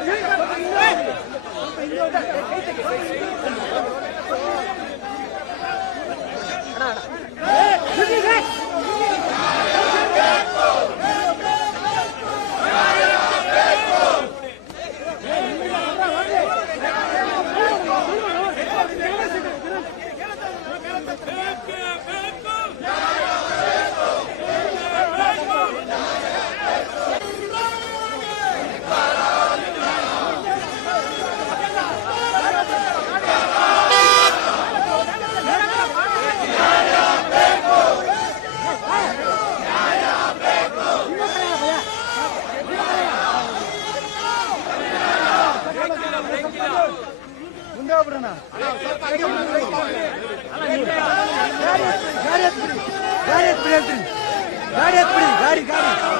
ಮುಂದೆ ಗಾಡಿ ಗಾಡಿ ಗಾಡಿ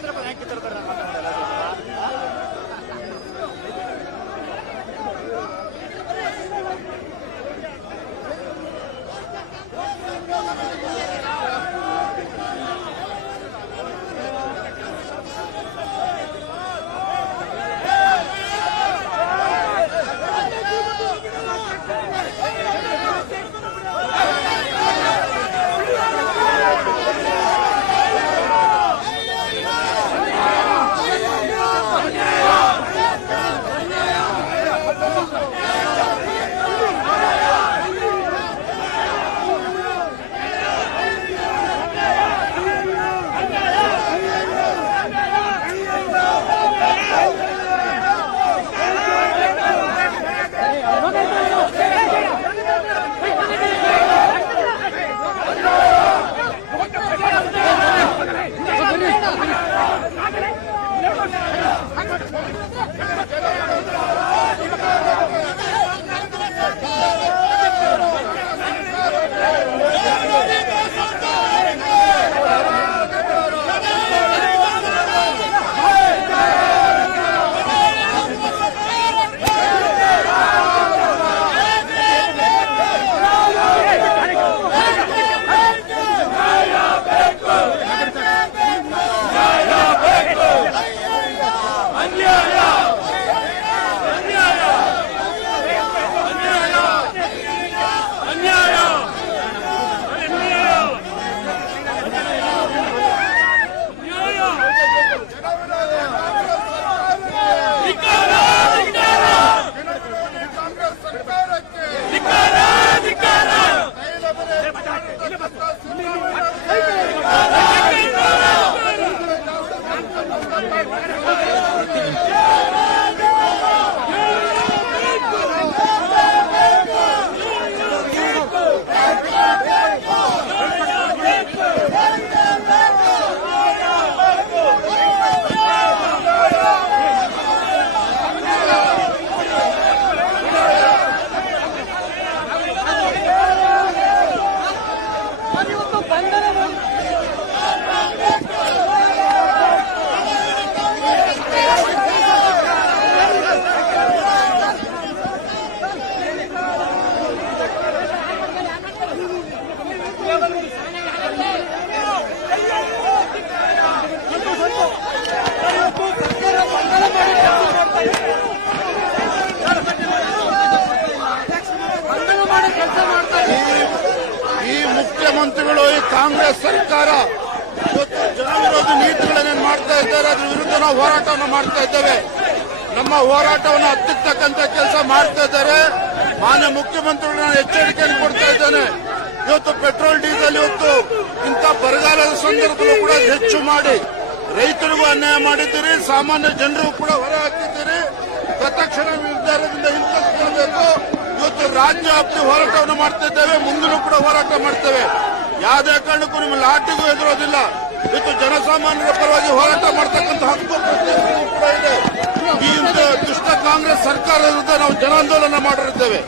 சிறப்பு வாங்கி தரப்படுறாங்க ಕಾಂಗ್ರೆಸ್ ಸರ್ಕಾರ ಇವತ್ತು ಜನವಿರೋಧಿ ನೀತಿಗಳನ್ನೇನು ಮಾಡ್ತಾ ಇದ್ದಾರೆ, ಅದ್ರ ವಿರುದ್ಧ ನಾವು ಹೋರಾಟವನ್ನು ಮಾಡ್ತಾ ಇದ್ದೇವೆ. ನಮ್ಮ ಹೋರಾಟವನ್ನು ಹತ್ತಿರ್ತಕ್ಕಂತ ಕೆಲಸ ಮಾಡ್ತಾ ಇದ್ದಾರೆ. ಮಾನ್ಯ ಮುಖ್ಯಮಂತ್ರಿಗಳು ನಾನು ಎಚ್ಚರಿಕೆಯನ್ನು ಕೊಡ್ತಾ ಇದ್ದೇನೆ. ಇವತ್ತು ಪೆಟ್ರೋಲ್, ಡೀಸೆಲ್ ಇವತ್ತು ಇಂಥ ಬರಗಾಲದ ಸಂದರ್ಭದಲ್ಲೂ ಕೂಡ ಹೆಚ್ಚು ಮಾಡಿ ರೈತರಿಗೂ ಅನ್ಯಾಯ ಮಾಡಿದ್ದೀರಿ, ಸಾಮಾನ್ಯ ಜನರಿಗೂ ಕೂಡ ಹೊರ ಹಾಕಿದ್ದೀರಿ. ತತ್ಕ್ಷಣ ನಿರ್ಧಾರದಿಂದ ಹಿಂತೆಗೆದುಕೊಳ್ಬೇಕು ರಾಜ್ಯ ವ್ಯಾಪ್ತಿ ಹೋರಾಟವನ್ನು ಮಾಡ್ತಿದ್ದೇವೆ, ಮುಂದಿನ ಮುಂದೂ ಕೂಡ ಹೋರಾಟ ಮಾಡ್ತೇವೆ. ಯಾವುದೇ ಕಾರಣಕ್ಕೂ ನಿಮ್ಮ ಲಾಟಿಗೂ ಎದುರೋದಿಲ್ಲ. ಇವತ್ತು ಜನಸಾಮಾನ್ಯರ ಪರವಾಗಿ ಹೋರಾಟ ಮಾಡ್ತಕ್ಕಂಥ ಹಕ್ಕು ಈ ದುಷ್ಟ ಕಾಂಗ್ರೆಸ್ ಸರ್ಕಾರದ ವಿರುದ್ಧ ನಾವು ಜನಾಂದೋಲನ ಮಾಡಿರುತ್ತೇವೆ.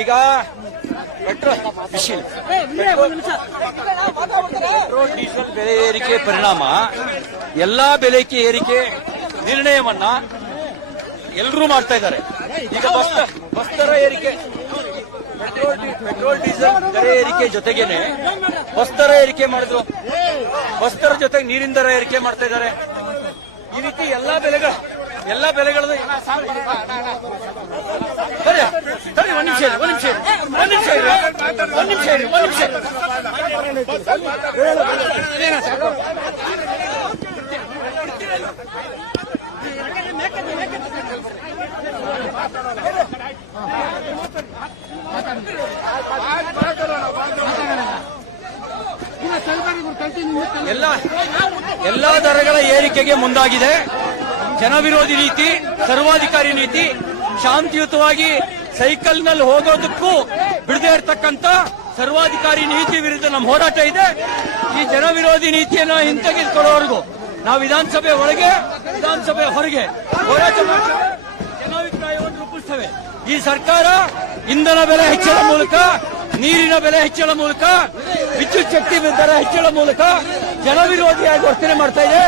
ಈಗ ಪೆಟ್ರೋಲ್ ಡೀಸೆಲ್ ಬೆಲೆ ಏರಿಕೆ ಪರಿಣಾಮ ಎಲ್ಲಾ ಬೆಲೆಗೆ ಏರಿಕೆ ನಿರ್ಣಯವನ್ನ ಎಲ್ಲರೂ ಮಾಡ್ತಾ ಇದ್ದಾರೆ. ಈಗ ಬಸ್ ಬಸ್ ದರ ಏರಿಕೆ. ಪೆಟ್ರೋಲ್ ಪೆಟ್ರೋಲ್ ಡೀಸೆಲ್ ದರ ಏರಿಕೆ ಜೊತೆಗೇನೆ ಬಸ್ ದರ ಏರಿಕೆ ಮಾಡಿದ್ರು. ಬಸ್ ಜೊತೆ ನೀರಿನ ದರ ಏರಿಕೆ ಮಾಡ್ತಾ ಇದ್ದಾರೆ. ಈ ರೀತಿ ಎಲ್ಲಾ ಬೆಲೆಗಳು ಎಲ್ಲಾ ಬೆಲೆಗಳು ಸರಿ. ಎಲ್ಲ ಎಲ್ಲಾ ದರಗಳ ಏರಿಕೆಗೆ ಮುಂದಾಗಿದೆ. ಜನವಿರೋಧಿ ನೀತಿ, ಸರ್ವಾಧಿಕಾರಿ ನೀತಿ, ಶಾಂತಿಯುತವಾಗಿ ಸೈಕಲ್ನಲ್ಲಿ ಹೋಗೋದಕ್ಕೂ ಬಿಡದೆ ಇರತಕ್ಕಂತ ಸರ್ವಾಧಿಕಾರಿ ನೀತಿ ವಿರುದ್ಧ ನಮ್ಮ ಹೋರಾಟ ಇದೆ. ಈ ಜನವಿರೋಧಿ ನೀತಿಯನ್ನು ಹಿಂತೆಗೆದುಕೊಳ್ಳೋವರೆಗೂ ನಾವು ವಿಧಾನಸಭೆ ಒಳಗೆ, ವಿಧಾನಸಭೆ ಹೊರಗೆ ಹೋರಾಟ ಜನಾಭಿಪ್ರಾಯವನ್ನು ರೂಪಿಸ್ತೇವೆ. ಈ ಸರ್ಕಾರ ಇಂಧನ ಬೆಲೆ ಹೆಚ್ಚಳ ಮೂಲಕ ನೀರಿನ ಬೆಲೆ ಹೆಚ್ಚಳ ಮೂಲಕ ವಿದ್ಯುತ್ ಶಕ್ತಿ ದರ ಹೆಚ್ಚಳ ಮೂಲಕ ಜನವಿರೋಧಿಯಾಗಿ ವರ್ತನೆ ಮಾಡ್ತಾ ಇದೆ.